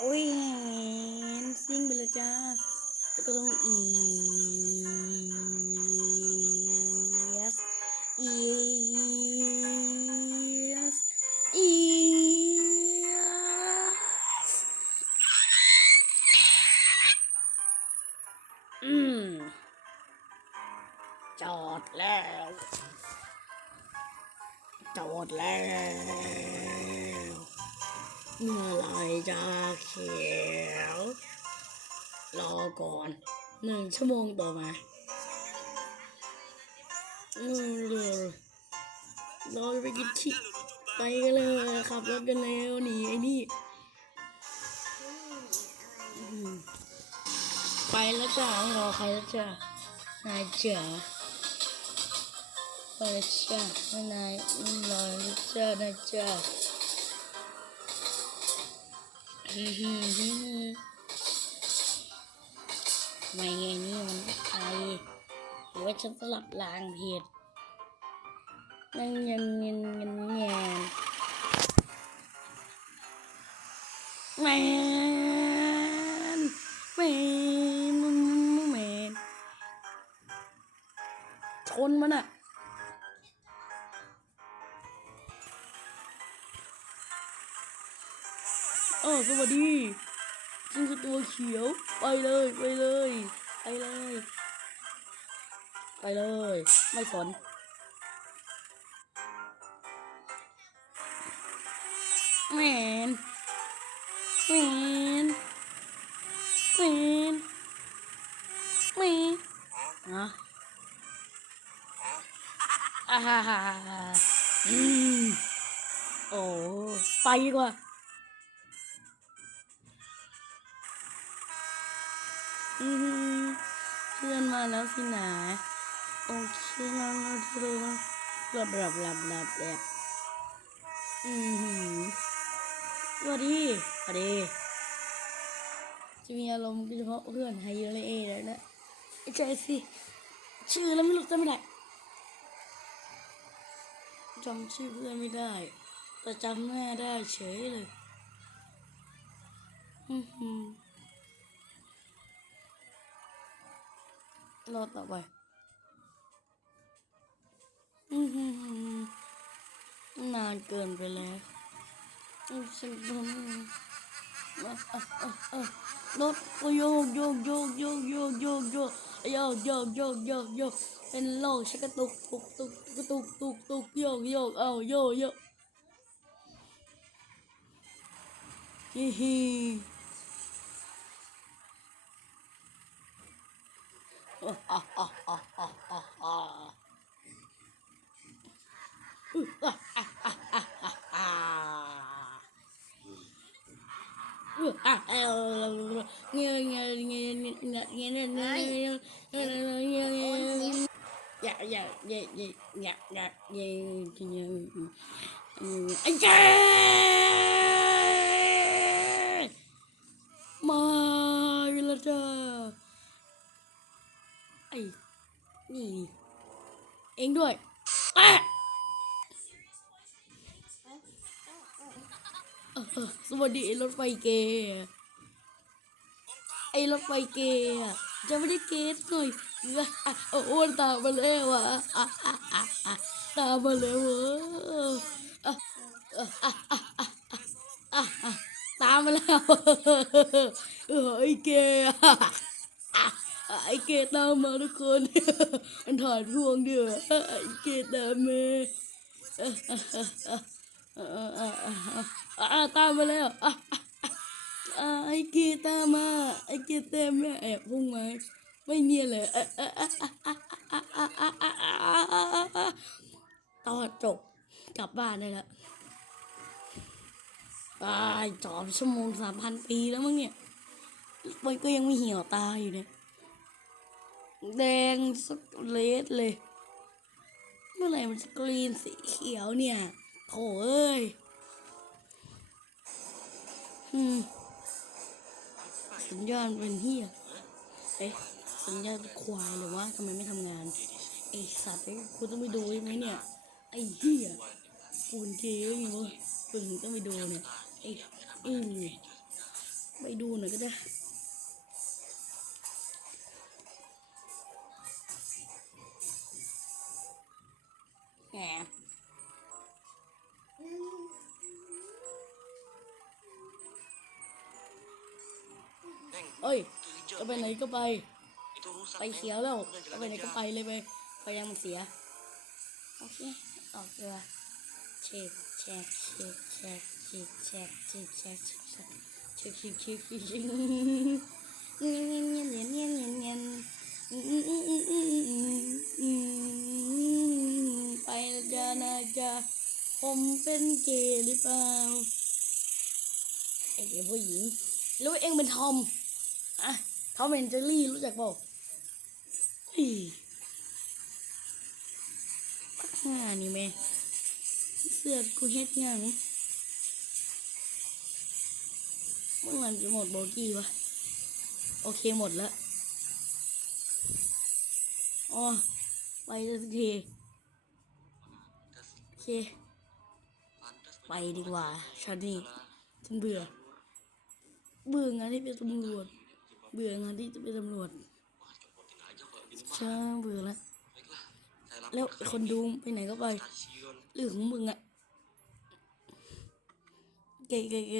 โอ้ยซิ่งไปเลยจ้าแล้วก็ต้องอีสอีสอีสอืมจอดแล้วจอดแล้ว เมื่อไรจะเขียวรอก่อนหนึ่งชั่วโมงต่อมาอืมเดี๋ยวเราจะไปกินที่ไปกันเลยขับรถกันเร็วหนีไอ้นี่ไปแล้วจ้ารอใครแล้วจ้านายเจ๋าไปแล้วจ้านายรอแล้วจ้านายเจ๋าอืมฮึมฮึม ไม่ไงนี่มันไอหรือว่าฉันสลับรางผิดนั่งเงินเงินเงินเงินแมนแมนแมนชนมันอะ ออสวัสดีฉันคือตัวเขียว ไปเลย ไปเลย ไปเลย ไปเลย ไม่สนแมนแมนแมนแมนฮะอ่าฮ่าฮ่าฮ่าอืมโอ้ไปดีกว่า เพื่อนมาแล้วสินะโอเคแล้วเราดูหลับหลับหลับหลับหลับอืมสวัสดีสวัสดีจะมีอารมณ์เฉพาะเพื่อนไฮเยอร์เอแล้วนะใจสิชื่อแล้วไม่รู้จำไม่ได้จำชื่อเพื่อนไม่ได้ แต่จำหน้าได้เฉยเลย อือหือ รอต่อไปนานเกินไปแล้วฉันทนรถก็โยกโยกโยกโยกโยกโยกโยกโยกโยกโยกโยกโยกเป็นโลกชักกระตุกตุกตุกกระตุกตุกตุกโยกโยกเอาโยกโยกฮิฮิ อะอะอะอะอะอะอะอืออะอะอะอะอะอะอะเออเงี้ยเงี้ยเงี้ย อ้นี่ เองด้วยเออเออสวัสดีรถไฟเกย์ไอ้รถไฟเกย์จะไม่ได้เกสหน่อยโอ้โหตามมาแล้วอะตามมาแล้วอะตามมาแล้วเฮ้ยเกย์ ไอเกตามาทุกคนมันถอดพ่วงเดียวไอเกตาเมอาตามมาแล้วไอเกตามาไอเกตามมาแอบพุ่งไหมไม่เนี่ยเลยตอนจบกลับบ้านได้แล้วตายจอบชั่วโมงสามพันปีแล้วมั้งเนี่ย มันก็ยังไม่เหี่ยวตาอยู่เนี่ยแดงสักเลสเลย เมื่อไหร่มันจะกรีนสีเขียวเนี่ยโถเอ้ยอืมสัญญาณเป็นเฮียเอ๊ะสัญญาณควายหรือว่าทำไมไม่ทำงานไอสัตว์ไอ้ยกูต้องไปดูใช่ไหมเนี่ยไอ้เฮียกูเป็นเกย์ยังไงวะกูถึงต้องไปดูเนี่ยไอ้อ้นี่ไปดูหน่อยก็ได้ แหมเอ้ยจะไปไหนก็ไป ไปเขียวแล้วจะไปไหนก็ไปเลยไปไฟยังมันเสีย โอเค ออกเรือเช็คเช็คเช็คเช็คเช็คเช็คเช็คเช็คเช็คเช็คเช็คเช็คเช็คเช็คเช็คเงี้ยเงี้ยเงี้ยเงี้ยเงี้ยเงี้ยเงี้ย ไปจ้านะจ๊ะผมเป็นเกย์หรือเปล่าไอ้เด็กผู้หญิงรือว่าเองเป็นทอมอะทอมเอนเจอรี่รู้จักเปล่าเฮ้ยห้านี่แม่เสือกกูเฮ็ดยังเมื่อมันจะหมดโบกี้วะโอเคหมดแล้วอ๋อไปสักทีโอเค ไปดีกว่าฉันนี่ฉันเบื่อ เบื่องานที่เป็นตำรวจ เบื่องานที่จะเป็นตำรวจฉันเบื่อแล้วแล้วคนดูไปไหนก็ไปเรื่องของมึงอะเกย์เกย์เกย์